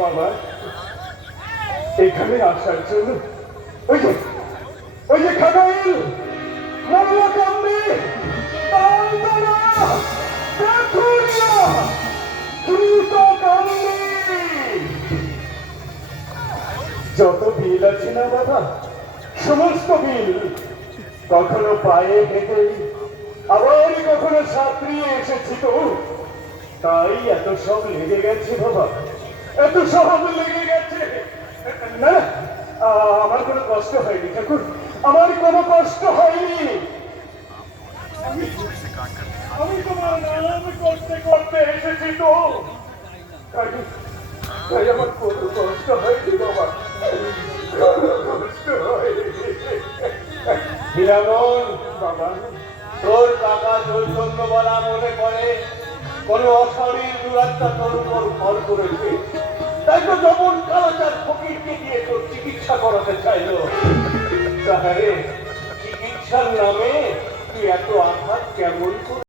বাবা এখানে আসার জন্য ওই যে খাগাইল মোল্লা কান্দি তালতলা পেটুরিয়া দ্রুত কান্দি যত বিল আছে না বাবা সমস্ত বিল কখনো পায়ে হেঁটে আবার কখনো সাঁতরিয়ে এসেছি তো তাই এত সব লেগে গেছে বাবা এত সব লেগে গেছে না আমার কোনো কষ্ট হয়নি ঠাকুর আমার কোনো কষ্ট হয়নি আমি তোমার নাম করতে করতে এসেছি তো তাই আমার কোনো কষ্ট হয়নি বাবা কষ্ট হয়নি হিরামন বাবা তোর কাকা চৈতন্য বলা মনে করে কোন অশরীর দুরাত্মা তোর উপর ভর করেছে তাই তো যখন কালাচার ফকিরকে দিয়ে তোর চিকিৎসা করাতে চাইল তাহলে চিকিৎসার নামে তুই এত আঘাত কেমন করে